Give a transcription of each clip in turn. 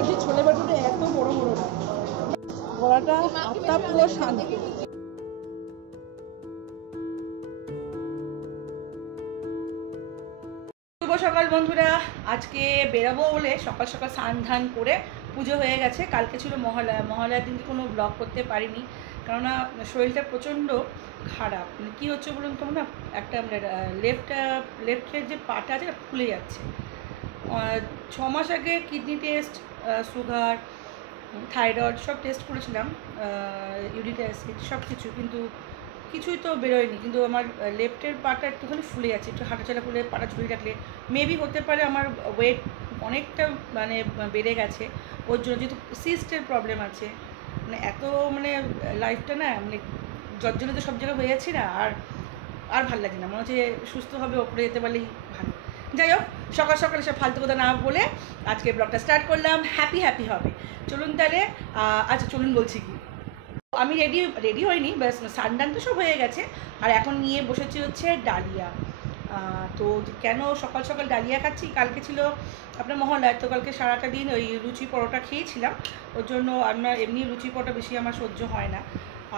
KG ছোলে বাটুরে এত বড় বড় না, গলাটা আটটা পুরো শান্ত। শুভ সকাল বন্ধুরা, আজকে বেরাবো বলে সকাল সকাল স্নান ধান করে পুজো হয়ে গেছে। কালকে ছিল মহালয়া, মহালয়ার দিনকে কোনো ব্লগ করতে পারিনি, কেননা শরীরটা প্রচণ্ড খারাপ। মানে কী হচ্ছে বলুন তো, না একটা লেফটের যে পাটা আছে না ফুলে যাচ্ছে। 6 মাস আগে কিডনি টেস্ট, সুগার, থাইরয়েড সব টেস্ট করেছিলাম, ইউরিক অ্যাসিড সব কিছু, কিন্তু কিছুই তো বেরোয়নি। কিন্তু আমার লেফটের পাটা একটুখানি ফুলে যাচ্ছে, একটু হাঁটাচলা করে পাটা ঝুলিয়ে রাখলে মেবি হতে পারে আমার ওয়েট অনেকটা মানে বেড়ে গেছে, ওর জন্য যেহেতু সিস্টের প্রবলেম আছে। মানে এত মানে লাইফটা না মানে জন্য তো সব জায়গায় হয়ে যাচ্ছি না, আর ভালো লাগে না, মনে হচ্ছে সুস্থভাবে ওপরে যেতে পারলেই ভালো। যাই হোক, সকাল সকাল সব ফালতু কথা না বলে আজকে ব্লগটা স্টার্ট করলাম। হ্যাপি হবে। চলুন তাহলে, আচ্ছা চলুন বলছি কি, আমি রেডি হইনি, ব্যাস সানডান তো সব হয়ে গেছে। আর এখন নিয়ে বসেছি হচ্ছে ডালিয়া। তো কেন সকাল সকাল ডালিয়া খাচ্ছি, কালকে ছিল আপনার মহালয়া, তো কালকে সারাটা দিন ওই লুচি পরোটা খেয়েছিলাম, ওর জন্য আমরা এমনি লুচি পরোটা বেশি আমার সহ্য হয় না,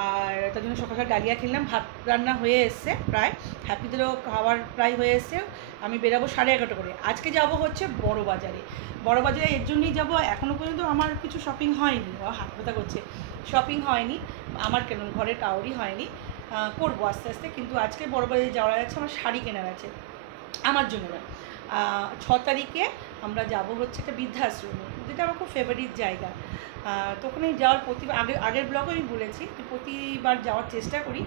আর তার জন্য সকাল সকাল ডালিয়া খেলাম। ভাত রান্না হয়ে এসছে প্রায়, হ্যাপিদেরও খাবার প্রায় হয়ে এসছে। আমি বেরাবো 11:30 করে। আজকে যাব হচ্ছে বড় বাজারে এর জন্যই যাবো। এখনও পর্যন্ত আমার কিছু শপিং হয়নি, হাত ব্যথা করছে, শপিং হয়নি আমার, কেন ঘরের কাউরই হয়নি, করবো আস্তে আস্তে। কিন্তু আজকে বড় বাজারে যাওয়া যাচ্ছে, আমার শাড়ি কেনার আছে, আমার জন্য না। 6 তারিখে আমরা যাব হচ্ছে একটা বৃদ্ধাশ্রমে, যেটা আমার খুব ফেভারিট জায়গা। তো ওখানে যাওয়ার আগের ব্লগে আমি বলেছি যে প্রতিবার যাওয়ার চেষ্টা করি।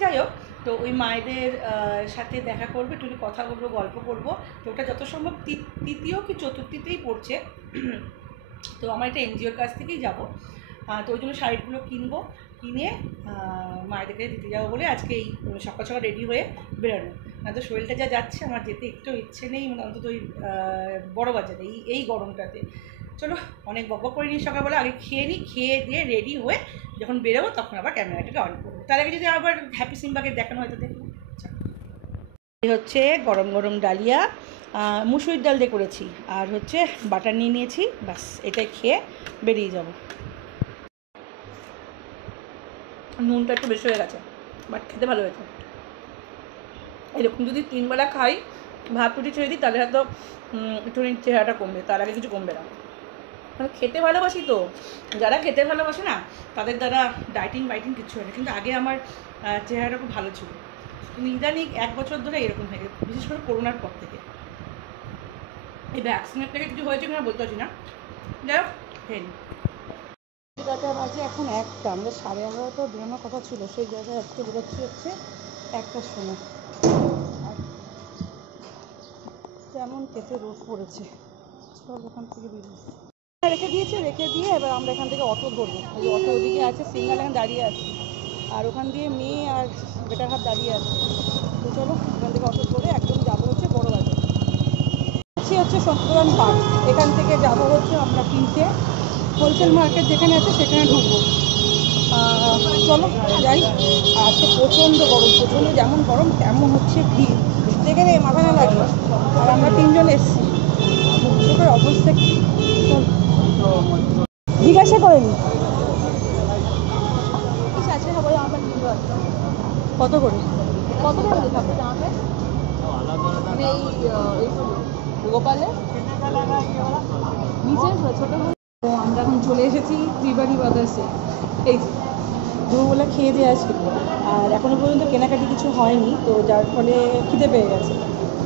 যাই হোক, তো ওই মায়েদের সাথে দেখা করবো, একটু কথা বলবো, গল্প করবো। তো ওটা যত সম্ভব তৃতীয় কি চতুর্থীতেই পড়ছে। তো আমার এটা এনজিওর কাছ থেকেই যাব। তো ওই জন্য শাড়িগুলো কিনে মায়েদেরকে দিতে যাবো বলে আজকে এই সকাল সকাল রেডি হয়ে বেরোনো। না তো শরীরটা যা যাচ্ছে, আমার যেতে একটু ইচ্ছে নেই, মানে অন্তত ওই বড় বাজারে এই গরমটাতে। চলো, অনেক বকবক করে নিই সকালবেলা, আগে খেয়ে নিই, খেয়ে দিয়ে রেডি হয়ে যখন বেরোবো তখন আবার ক্যামেরাটাকে অন করবো। তার আগে যদি আবার হ্যাপি সিম্বাকে দেখানো হয়তো দেখবো। এই হচ্ছে গরম গরম ডালিয়া, মুসুরির ডাল দিয়ে করেছি, আর হচ্ছে বাটার নিয়ে নিয়েছি, ব্যাস এটাই খেয়ে বেরিয়ে যাব। নুনটা একটু বেশি হয়ে গেছে, বাট খেতে ভালো হয়েছে। এরকম যদি 3 বেলা খাই, ভাত রুটি ছেড়ে দিই, তাহলে হয়তো একটু চেহারাটা কমবে, তার আগে কিছু কমবে না। মানে খেতে ভালোবাসি, তো যারা খেতে ভালোবাসে না তাদের দ্বারা ডাইটিং কিছু হয় না। কিন্তু আগে আমার চেহারাটা খুব ভালো ছিল, কিন্তু ইদানিং 1 বছর ধরে এরকম হয়ে গেছে, বিশেষ করে করোনার পর থেকে। এই ভ্যাকসিনের থেকে কিছু হয়েছে কিনা বলতে পারছি না। যাই হোক, টাকা বাজে এখন 1টা, আমাদের 11:30 বেরোনোর কথা ছিল, সেই জায়গায় আজকে বেরোচ্ছি হচ্ছে 1টার সময়। তেমন কেটে রোদ পড়েছে, সব ওখান থেকে বেরিয়েছে, রেখে দিয়ে এবার আমরা এখান থেকে অটো ধরবো। ওই অটো ওদিকে আছে, সিগন্যাল এখানে দাঁড়িয়ে আছে, আর ওখান দিয়ে মেয়ে আর বেটার হাত দাঁড়িয়ে আছে। তো চলো, ওখান থেকে অটো ধরে একদম যাবো হচ্ছে বড় বাজার। হচ্ছে সত্যবান পার্ক, এখান থেকে যাবো হচ্ছে আমরা কিনতে, হোলসেল মার্কেট যেখানে আছে সেখানে ঢুকবো। চলো যাই। আজকে প্রচণ্ড গরম, যেমন গরম তেমন হচ্ছে ভিড়, যেখানে মাথা না লাগবে। আর আমরা 3 জন এসছি, মুখের অবস্থা কি জিজ্ঞাসা করেনি। কত করে গোপালে নিচে ছোট। তো আমরা এখন চলে এসেছি ত্রিবাড়ি বাজারে, এই যে দুপুরবেলা খেয়ে দিয়ে আসি, আর এখনও পর্যন্ত কেনাকাটি কিছু হয়নি, তো যার ফলে খিদে পেয়ে গেছে।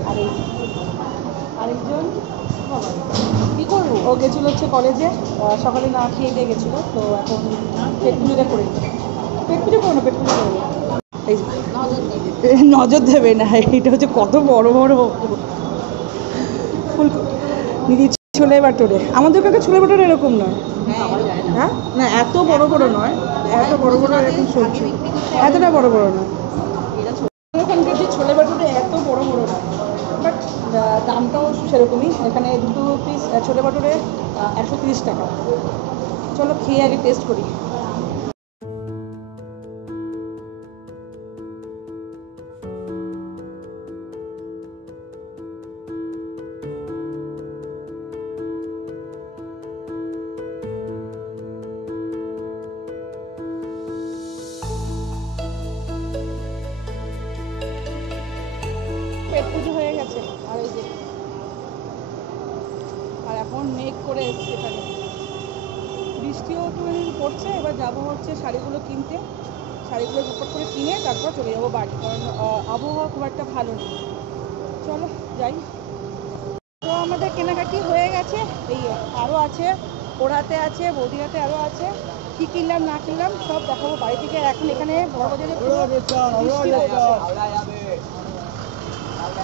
আর এই আরেকজন কী করবো, ও গেছিলো হচ্ছে কলেজে, সকালে না খেয়ে দিয়ে গেছিলো, তো এখন পেট পুজোটা করে পেট পুজো করবো। এই নজর দেবে না, এটা হচ্ছে কত বড় বড় ফুল নিজে ছোলে বাটোরে। আমাদের কাছে ছোলে বাটোরে এরকম নয়, হ্যাঁ না এত বড় বড় নয়, এত বড় বড় এরকম সবজি এতটা বড় বড় নয়। এখানকার যে ছোলে বাটোরে এত বড় বড় নয়, বাট দামটাও সেরকমই। এখানে 2 পিস ছোলে বাটোরে 130 টাকা। চলো খেয়ে আগে টেস্ট করি। মেঘ করে এসছে এখানে, বৃষ্টিও একটুখানি পড়ছে। এবার যাবো হচ্ছে শাড়িগুলো কিনতে, শাড়িগুলো ঝটপট করে কিনে তারপর চলে যাবো বাড়ি, কারণ আবহাওয়া খুব একটা ভালো নেই। চলো যাই। তো আমাদের কেনাকাটি হয়ে গেছে, এই আরও আছে, ওর হাতে আছে, বৌদির হাতে আরও আছে। কী কিনলাম না কিনলাম সব দেখাবো বাড়ি থেকে। এখন এখানে বড় বাজারে বৃষ্টি পড়ছে।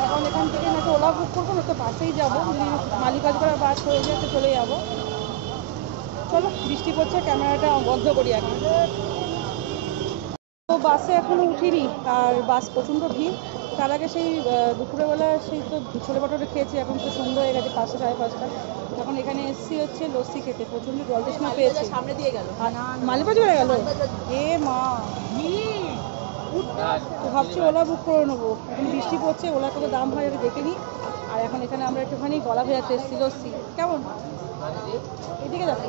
এখন এখান থেকে না তো ওলা বুক করবো, না তো বাসেই যাবো। যদি মালিবাগ বাস হয়ে যায় তো চলে যাবো। চলো, বৃষ্টি পড়ছে, ক্যামেরাটা বন্ধ করি এখন। তো বাসে এখনও উঠিনি, আর বাস প্রচণ্ড ভিড়। তার আগে সেই দুপুরবেলা সেই তো ছোলে বাটোরে খেয়েছি, এখন তো সন্ধ্যা হয়ে গেছে 5টা 5:30। এখন এখানে এসছি হচ্ছে লস্যি খেতে, প্রচণ্ড জল তৃষ্ণা পেয়েছে। সামনে দিয়ে গেল, মালিবাজ হয়ে গেল। এ মা, তো ভাবছি ওলা বুক করে নেবো। এখন বৃষ্টি পড়ছে, ওলা কত দাম হয় আমি দেখে নিই। আর এখন এখানে আমরা একটুখানি গলা ভেজাতে এসেছি লস্যি। কেমন এদিকে দেখো।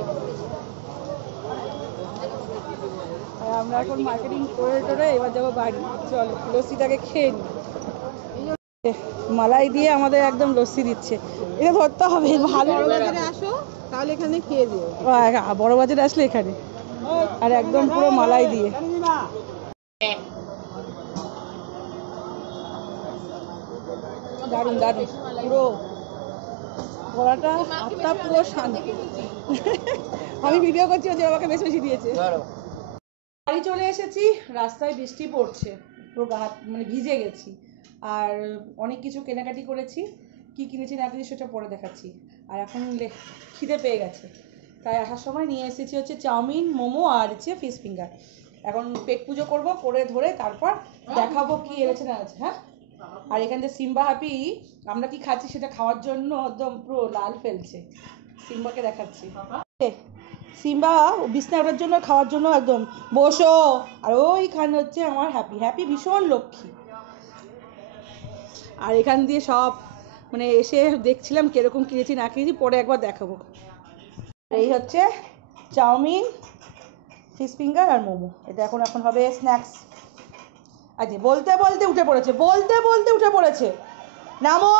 আর আমরা এখন মার্কেটিং করে টোরে এবার যাবো বাড়ি। চলো লস্যিটাকে খেয়ে নিই। মালাই দিয়ে আমাদের একদম লস্যি দিচ্ছে, এটা ধরতে হবে। ভালো বাজারে আসো তাহলে এখানে খেয়ে দিও। বড় বাজারে আসলে এখানে, আর একদম পুরো মালাই দিয়ে। দারুণ দারুণ, পুরো গলাটা আত্মা পুরো শান্তি। আমি ভিডিও করছি, যে আমাকে বেশি বেশি দিয়েছে। বাড়ি চলে এসেছি, রাস্তায় বৃষ্টি পড়ছে, পুরো গা মানে ভিজে গেছি। আর অনেক কিছু কেনাকাটি করেছি, কি কিনেছি না কিনেছি সেটা পরে দেখাচ্ছি। আর এখন খিদে পেয়ে গেছে, তাই আসার সময় নিয়ে এসেছি হচ্ছে চাউমিন, মোমো আর হচ্ছে ফিশ ফিঙ্গার। এখন পেট পুজো করবো, করে ধরে তারপর দেখাবো কি এনেছে না আছে। হ্যাঁ, আর এখান থেকে সিম্বা হ্যাপি আমরা কি খাচ্ছি সেটা খাওয়ার জন্য একদম পুরো লাল ফেলছে। সিম্বাকে দেখাচ্ছি, সিম্বা বিছনা ওঠার জন্য খাওয়ার জন্য একদম বসো। আর ওইখানে হচ্ছে আমার হ্যাপি, হ্যাপি ভীষণ লক্ষ্মী। আর এখান দিয়ে সব মানে এসে দেখছিলাম কিরকম কিনেছি না কিনেছি, পরে একবার দেখাবো। এই হচ্ছে চাউমিন, ফিশ ফিঙ্গার আর মোমো। এটা এখন হবে স্ন্যাক্স। আচ্ছা, বলতে বলতে উঠে পড়েছে, বলতে বলতে উঠে পড়েছে। নামো।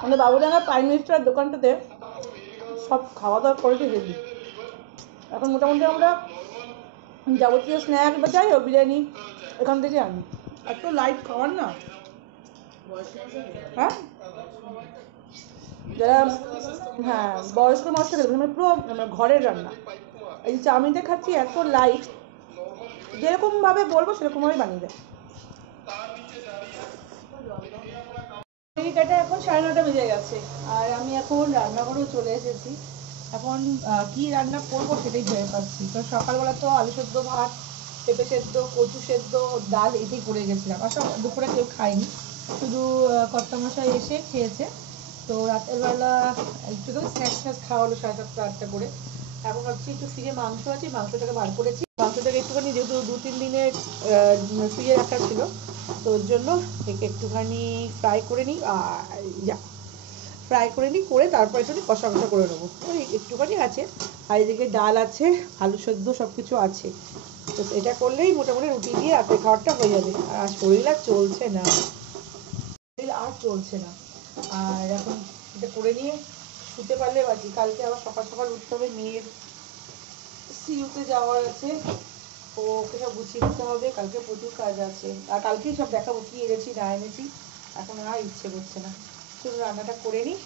আমাদের বাবুডাঙ্গা প্রাইম মিনিস্টার দোকানটাতে সব খাওয়া দাওয়া করেছে হেভি। এখন মোটামুটি আমরা যাবতীয় স্ন্যাক্স বা যাই হোক বিরিয়ানি এখান থেকে আনি। এত লাইট খাওয়ার না। হ্যাঁ, যারা হ্যাঁ বয়স্ক মানুষ খেতে মানে পুরো ঘরের রান্না। এই চাউমিনটা খাচ্ছি এত লাইট, যেরকমভাবে বলবো সেরকমভাবে বানিয়ে দেয়। এটা এখন 9:30 বেজে গেছে, আর আমি এখন রান্নাঘরেও চলে এসেছি। এখন কি রান্না করবো সেটাই ভেবে পাচ্ছি। তো সকালবেলা তো আলু সেদ্ধ, ভাত, পেঁপে সেদ্ধ, কচু সেদ্ধ, ডাল এটাই করে গেছিলাম। আর সব দুপুরে কেউ খায়নি, শুধু কর্তামশাই এসে খেয়েছে। তো রাতের বেলা একটু তো স্ন্যাক্স খাওয়া হলো 7:30 8টা করে। এখন ভাবছি একটু ফ্রিজে মাংস আছে, মাংসটাকে বার করেছি। মাংসটাকে একটুখানি যেহেতু 2-3 দিনের ফ্রিজে রাখা ছিল, তো ওর জন্য একে একটুখানি ফ্রাই করে নিই। আর ফ্রাই করে নিই, করে তারপর একটু কষা কষা করে নেবো। ওই একটুখানি আছে, আর এদিকে ডাল আছে, আলু সেদ্ধ সব কিছু আছে। তো এটা করলেই মোটামুটি রুটি দিয়ে রাতের খাবারটা হয়ে যাবে। আর শরীর আর চলছে না, আর এখন এটা করে নিয়ে শুতে পারলে বাকি। কালকে আবার সকাল সকাল উঠতে হবে, মেয়ের সিইউতে যাওয়ার আছে, ওকে সব গুছিয়ে দিতে হবে। কালকে প্রচুর কাজ আছে, আর কালকেই সব দেখাবো কি এনেছি না এনেছি। এখন আর ইচ্ছে করছে না, শুধু রান্নাটা করে নিই,